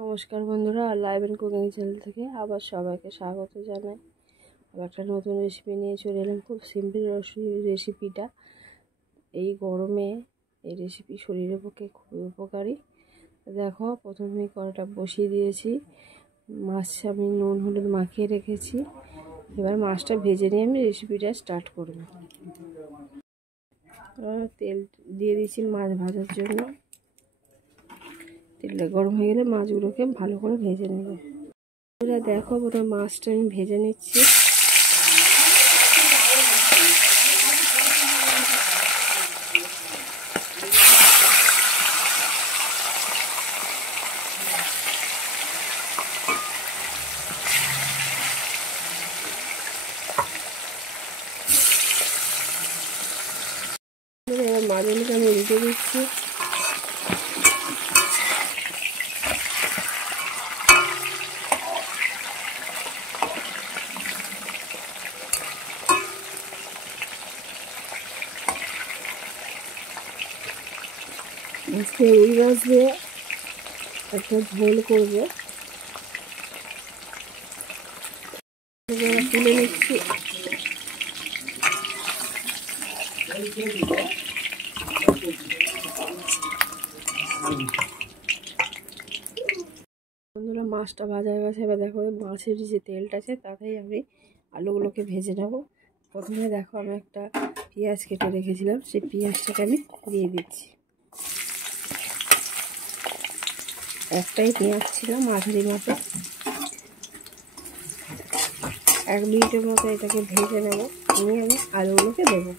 নমস্কার বন্ধুরা, live and cooking channel থেকে আবার সবাইকে স্বাগত জানাই। আবার একটা নতুন রেসিপি নিয়ে চলে এলাম। খুব সিম্পল রেসিপিটা। এই গরমে এই রেসিপি শরীরের পক্ষে খুবই উপকারী। দেখো, প্রথমে কড়াটা বসিয়ে দিয়েছি। মাছ আমি নুন হলুদ মাখিয়ে রেখেছি। এবার মাছটা ভেজে নিয়ে আমি রেসিপিটা স্টার্ট করব। তেল দিয়ে দিয়েছি মাছ ভাজার জন্য। তেলটা গরম হয়ে গেলে মাছগুলোকে ভালো করে ভেজে নেব। এবার দেখো, পুরো মাছটা আমি ভেজে নিচ্ছি। এবার মাছগুলোকে আমি উল্টে দিচ্ছি। আজকে রুই মাছ দিয়ে একটা ঝোল করবো। তুলে নিচ্ছি। বন্ধুরা, মাছটা ভাজা হয়ে গেছে। এবার দেখো, মাছের যে তেলটা আছে তাতেই আমি আলুগুলোকে ভেজে নেব। প্রথমে দেখো, আমি একটা পেঁয়াজ কেটে রেখেছিলাম, সেই পেঁয়াজটাকে আমি দিয়ে দিচ্ছি। একটাই পেঁয়াজ ছিল, মাঝারি মতো। 1 মিনিটের মতো এটাকে ভেজে নেব। নিয়ে আমি আলুগুলোকে দেবো।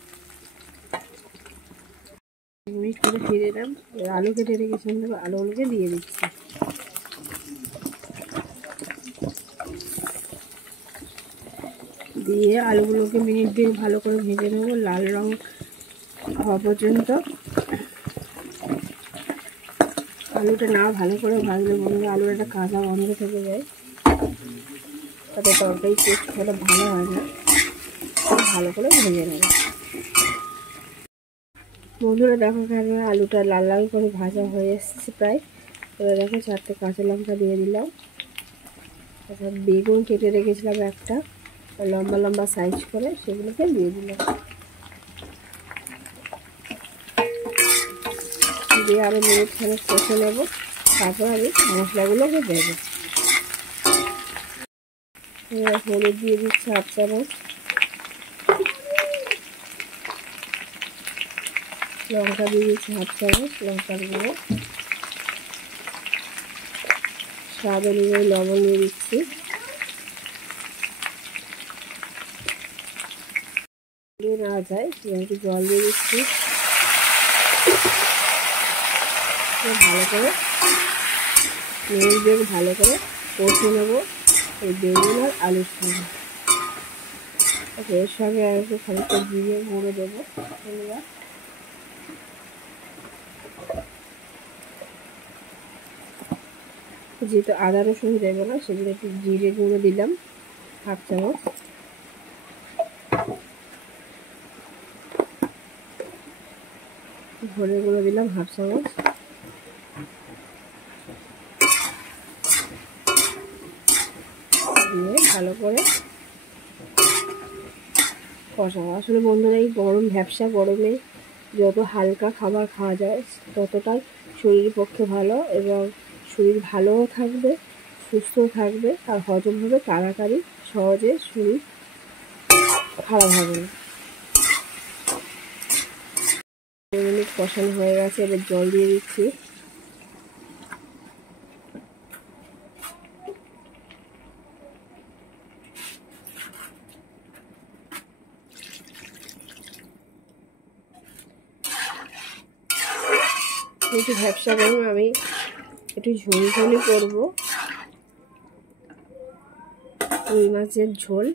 1 মিনিট করে ফিরে এলাম। আলু কেটে রেখেছিলাম, আলুগুলোকে দিয়ে দিচ্ছি। দিয়ে আলুগুলোকে মিনিট 2 ভালো করে ভেজে নেব, লাল রং হওয়া পর্যন্ত। আলুটা না ভালো করে ভাজলে বন্ধুরা আলুর একটা কাঁচা গন্ধ থেকে যায়, তাতে তরকারি টেস্ট করে ভালো হয় না। ভালো করে ভেজে নেব বন্ধুরা। দেখো, এখানে আলুটা লাল লাল করে ভাজা হয়ে এসছে প্রায়। এবার দেখো, 4টে কাঁচা লঙ্কা দিয়ে দিলাম। তারপর বেগুন কেটে রেখেছিলাম একটা, লম্বা লম্বা সাইজ করে, সেগুলোকে দিয়ে দিলাম। দিয়ে আরও মিনিট খানেক কষে নেব। তারপর আমি মশলাগুলোকে দেবো। হলুদ দিয়ে দিচ্ছি 1/2 চামচ, লঙ্কা দিয়ে দিচ্ছি 1/2 চামচ লঙ্কার গুঁড়ো, স্বাদ অনুযায়ী লবণ দিয়ে দিচ্ছি। না যায় একটু জল দিয়ে দিচ্ছি। ভালো করে নেড়ে ভালো করে কষে নেবো এই বেগুন আর আলুর সঙ্গে। এর সঙ্গে আর একটু খানিকটা জিরে গুঁড়ো দেবো। যেহেতু আদা রসুন দেবো না, সেগুলো একটু জিরে গুঁড়ো দিলাম 1/2 চামচ। ধনে গুঁড়ো দিলাম 1/2 চামচ। দিয়ে ভালো করে কষাবো। আসলে বন্ধুরা, এই ভ্যাপসা গরমে যত হালকা খাবার খাওয়া যায় ততটাই শরীরের পক্ষে ভালো, এবং শরীর ভালোও থাকবে, সুস্থ থাকবে, আর হজম হবে তাড়াতাড়ি। সহজে শরীর খারাপ হবে না। 2 মিনিট কষানো হয়ে গেছে। এবার জল দিয়ে দিচ্ছি। একটু ভ্যাপসা গরম, আমি একটু ঝোল ঝোলই করবো। রুই মাছের ঝোল।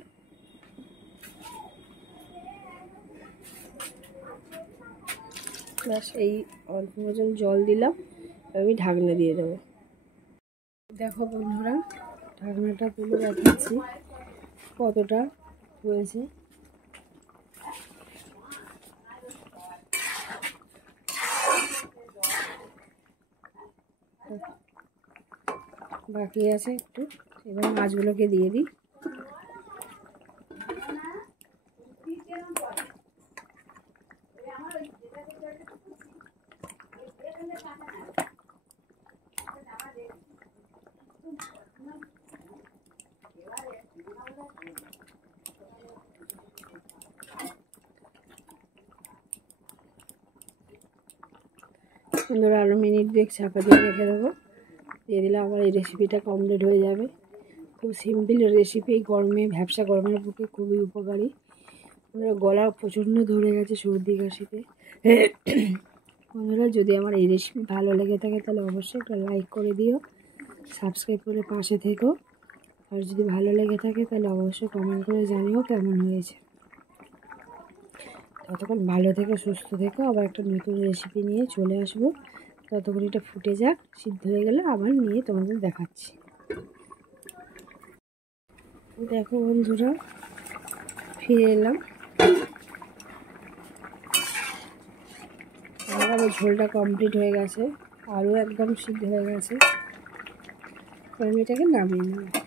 ব্যাস, এই অল্প পর্যন্ত জল দিলাম। আমি ঢাকনা দিয়ে দেবো। দেখো বন্ধুরা, ঢাকনাটা তুলে দেখাচ্ছি কতটা হয়েছে। বাকি আছে একটু। এবার মাছগুলোকে দিয়ে দিই। সুন্দর আরও মিনিট 2 চাপা দিয়ে রেখে দেবো। দিয়ে দিলে আমার এই রেসিপিটা কমপ্লিট হয়ে যাবে। খুব সিম্পল রেসিপি, এই গরমে ভ্যাপসা গরমের পক্ষে খুবই উপকারী। বন্ধুরা গলা প্রচণ্ড ধরে গেছে সর্দি কাশিতে। বন্ধুরা যদি আমার এই রেসিপি ভালো লেগে থাকে তাহলে অবশ্যই একটা লাইক করে দিও, সাবস্ক্রাইব করে পাশে থেকো। আর যদি ভালো লেগে থাকে তাহলে অবশ্যই কমেন্ট করে জানিও কেমন হয়েছে। ততক্ষণ ভালো থেকো, সুস্থ থেকো। আবার একটা নতুন রেসিপি নিয়ে চলে আসবো। ততক্ষণ এটা ফুটে যাক, সিদ্ধ হয়ে গেলে আবার নিয়ে তোমাদের দেখাচ্ছি। দেখো বন্ধুরা, ফিরে এলাম। আমার ঝোলটা কমপ্লিট হয়ে গেছে, আলু একদম সিদ্ধ হয়ে গেছে। আমি এটাকে নামিয়ে নেব।